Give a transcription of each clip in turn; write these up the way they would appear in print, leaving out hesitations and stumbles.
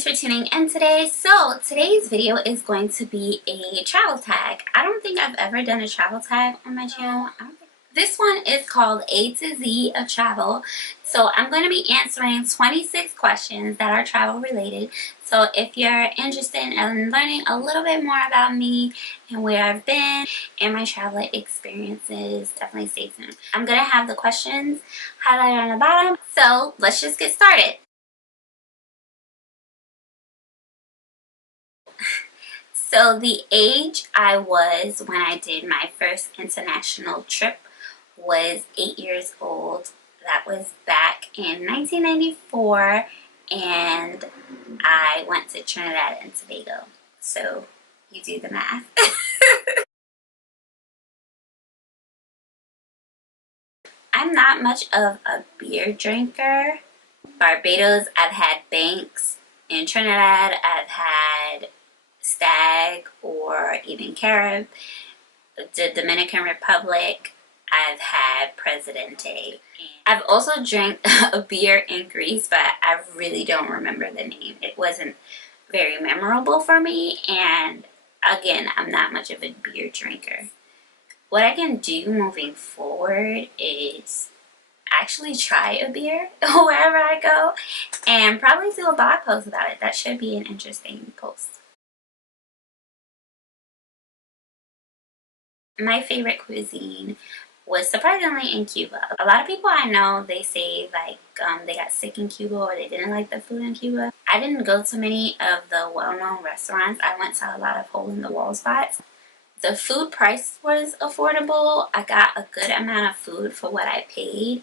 thanks for tuning in today. So today's video is going to be a travel tag. I don't think I've ever done a travel tag on my channel. This one is called A to Z of Travel. So I'm going to be answering 26 questions that are travel related. So if you're interested in learning a little bit more about me and where I've been and my travel experiences, definitely stay tuned. I'm going to have the questions highlighted on the bottom. So let's just get started. So the age I was when I did my first international trip was 8 years old. That was back in 1994, and I went to Trinidad and Tobago. So you do the math. I'm not much of a beer drinker. Barbados, I've had Banks. In Trinidad, I've had Stag or even Carib. The Dominican Republic, I've had Presidente. I've also drank a beer in Greece, but I really don't remember the name. It wasn't very memorable for me, and again, I'm not much of a beer drinker. What I can do moving forward is actually try a beer wherever I go and probably do a blog post about it. That should be an interesting post. My favorite cuisine was surprisingly in Cuba. A lot of people I know, they say like they got sick in Cuba or they didn't like the food in Cuba. I didn't go to many of the well-known restaurants. I went to a lot of hole-in-the-wall spots. The food price was affordable. I got a good amount of food for what I paid,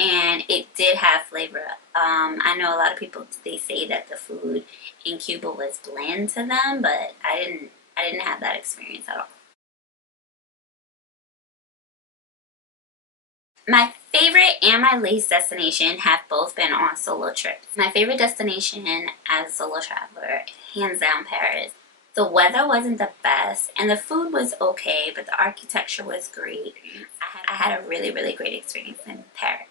and it did have flavor. I know a lot of people, they say that the food in Cuba was bland to them, but I didn't have that experience at all. My favorite and my least destination have both been on solo trips. My favorite destination as a solo traveler, hands down, Paris. The weather wasn't the best and the food was okay, but the architecture was great. I had a really, really great experience in Paris.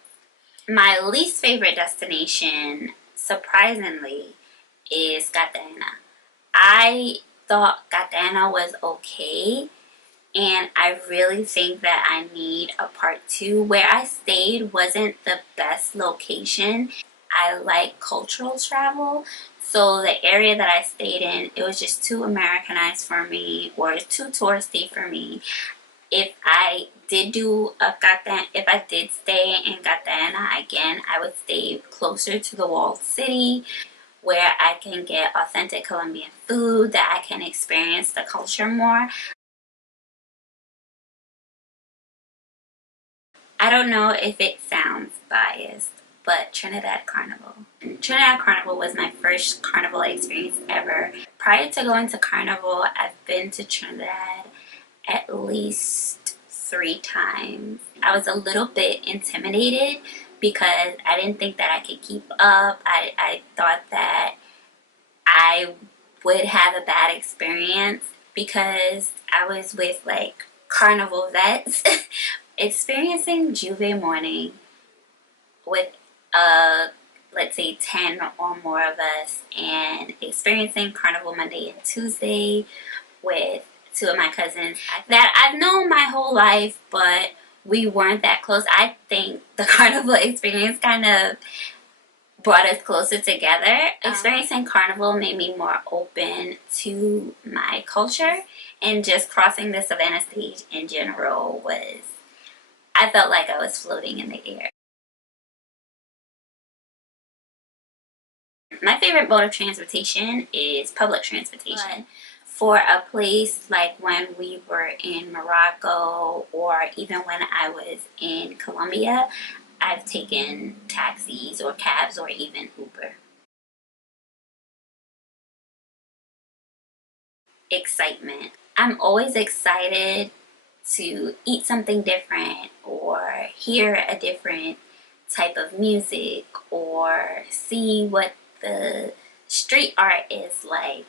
My least favorite destination, surprisingly, is Cartagena. I thought Cartagena was okay, and I really think that I need a part 2. Where I stayed wasn't the best location. I like cultural travel, so the area that I stayed in, it was just too Americanized for me, or too touristy for me. If I did if I did stay in Cartagena again, I would stay closer to the walled city, where I can get authentic Colombian food, that I can experience the culture more. I don't know if it sounds biased, but Trinidad Carnival. Trinidad Carnival was my first carnival experience ever. Prior to going to Carnival, I've been to Trinidad at least 3 times. I was a little bit intimidated because I didn't think that I could keep up. I thought that I would have a bad experience because I was with like carnival vets. Experiencing Juve morning with let's say 10 or more of us, and experiencing Carnival Monday and Tuesday with 2 of my cousins that I've known my whole life, but we weren't that close. I think the Carnival experience kind of brought us closer together. Experiencing Carnival made me more open to my culture, and just crossing the Savannah stage in general was, I felt like I was floating in the air. My favorite mode of transportation is public transportation. Right. For a place like when we were in Morocco, or even when I was in Colombia, I've taken taxis or cabs or even Uber. Excitement. I'm always excited to eat something different, or hear a different type of music, or see what the street art is like.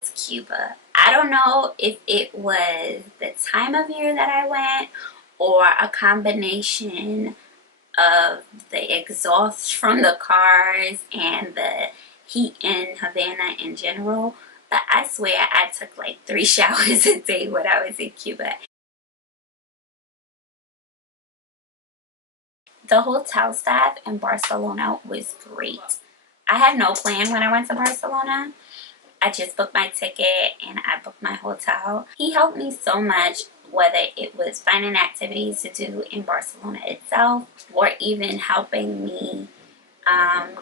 It's Cuba. I don't know if it was the time of year that I went, or a combination of the exhaust from the cars and the heat in Havana in general. But I swear I took like 3 showers a day when I was in Cuba. The hotel staff in Barcelona was great. I had no plan when I went to Barcelona. I just booked my ticket and I booked my hotel. He helped me so much, whether it was finding activities to do in Barcelona itself or even helping me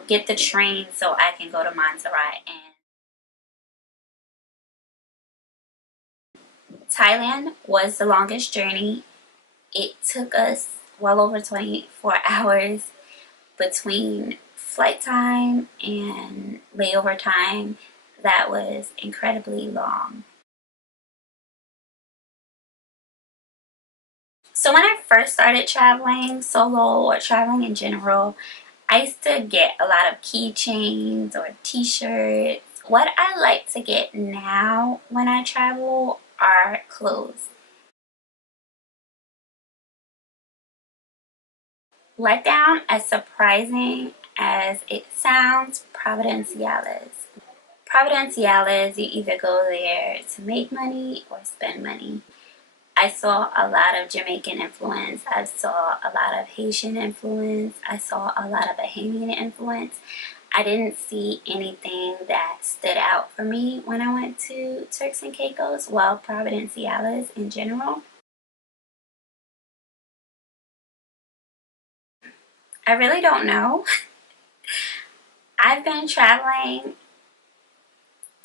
get the train so I can go to Montserrat. And Thailand was the longest journey. It took us well over 24 hours between flight time and layover time. That was incredibly long. So when I first started traveling solo or traveling in general, I used to get a lot of keychains or t-shirts. What I like to get now when I travel are clothes. Letdown, as surprising as it sounds, Providenciales. Providenciales, you either go there to make money or spend money. I saw a lot of Jamaican influence. I saw a lot of Haitian influence. I saw a lot of Bahamian influence. I didn't see anything that stood out for me when I went to Turks and Caicos, well, Providenciales in general. I really don't know. I've been traveling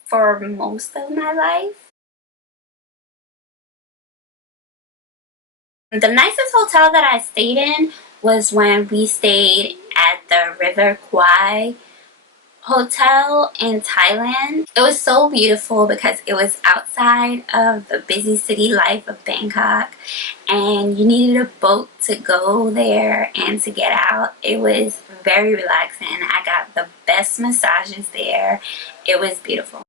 for most of my life. The nicest hotel that I stayed in was when we stayed at the River Kwai Hotel in Thailand. It was so beautiful because it was outside of the busy city life of Bangkok and you needed a boat to go there and to get out. It was very relaxing. I got the best massages there. It was beautiful.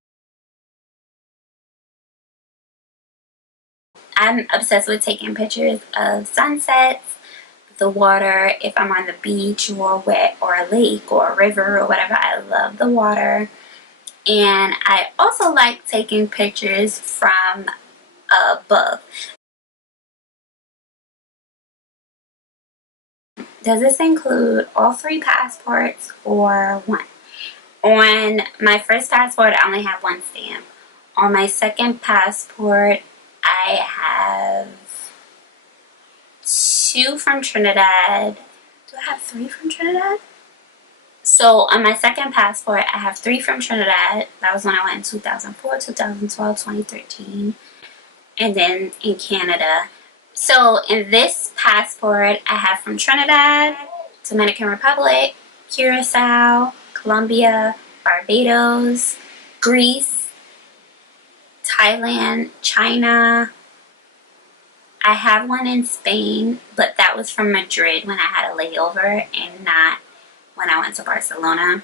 I'm obsessed with taking pictures of sunsets, the water, if I'm on the beach or wet or a lake or a river or whatever. I love the water. And I also like taking pictures from above. Does this include all 3 passports or 1? On my first passport, I only have 1 stamp. On my second passport, I have 2 from Trinidad. Do I have 3 from Trinidad? So on my second passport, I have 3 from Trinidad. That was when I went in 2004, 2012, 2013. And then in Canada. So in this passport, I have from Trinidad, Dominican Republic, Curacao, Colombia, Barbados, Greece, Thailand, China. I have one in Spain, but that was from Madrid when I had a layover and not when I went to Barcelona.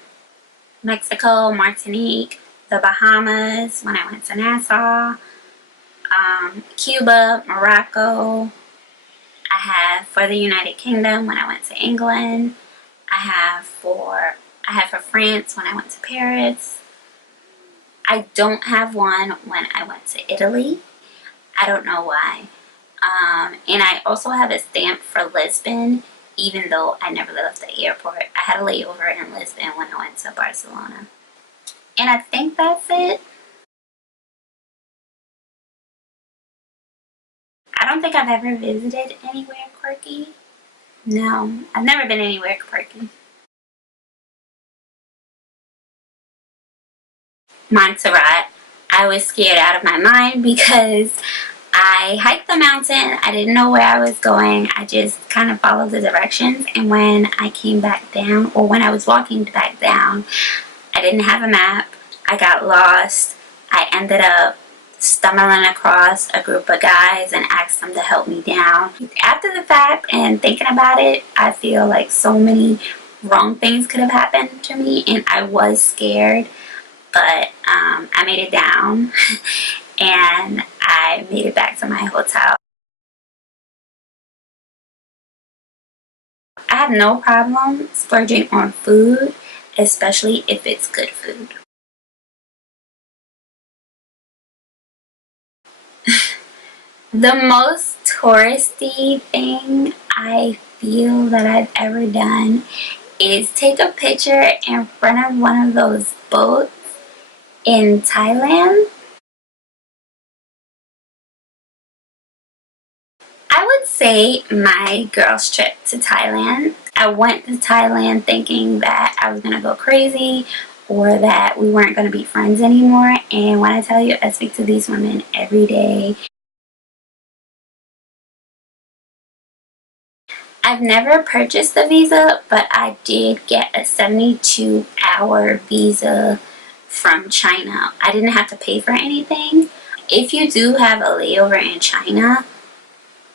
Mexico, Martinique, the Bahamas when I went to Nassau, Cuba, Morocco. I have for the United Kingdom when I went to England. I have for France when I went to Paris. I don't have one when I went to Italy. I don't know why. And I also have a stamp for Lisbon, even though I never left the airport. I had a layover in Lisbon when I went to Barcelona. And I think that's it. I don't think I've ever visited anywhere quirky. No, I've never been anywhere quirky. Montserrat. I was scared out of my mind because I hiked the mountain. I didn't know where I was going. I just kind of followed the directions. And when I came back down, or when I was walking back down, I didn't have a map. I got lost. I ended up stumbling across a group of guys and asked them to help me down. After the fact and thinking about it, I feel like so many wrong things could have happened to me and I was scared, but I made it down and I made it back to my hotel. I have no problem splurging on food, especially if it's good food. The most touristy thing I feel that I've ever done is take a picture in front of one of those boats in Thailand. I would say my girls' trip to Thailand. I went to Thailand thinking that I was going to go crazy or that we weren't going to be friends anymore. And when I tell you, I speak to these women every day. I've never purchased a visa, but I did get a 72-hour visa from China. I didn't have to pay for anything. If you do have a layover in China,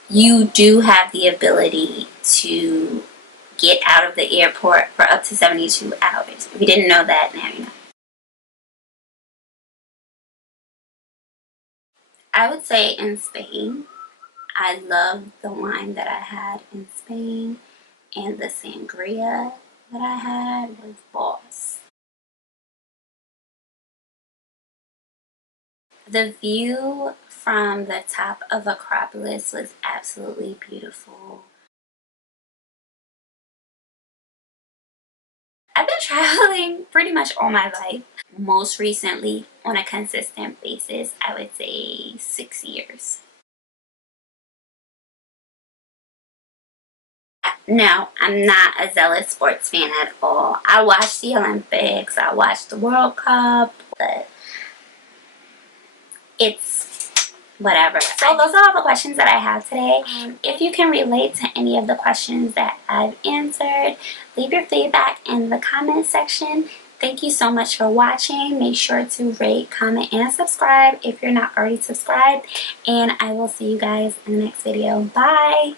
you do have the ability to get out of the airport for up to 72 hours. If you didn't know that, now you know. I would say in Spain. I loved the wine that I had in Spain, and the sangria that I had was boss. The view from the top of Acropolis was absolutely beautiful. I've been traveling pretty much all my life. Most recently, on a consistent basis, I would say 6 years. No, I'm not a zealous sports fan at all. I watch the Olympics, I watch the World Cup, but it's whatever. So those are all the questions that I have today. If you can relate to any of the questions that I've answered, leave your feedback in the comment section. Thank you so much for watching. Make sure to rate, comment, and subscribe if you're not already subscribed. And I will see you guys in the next video. Bye!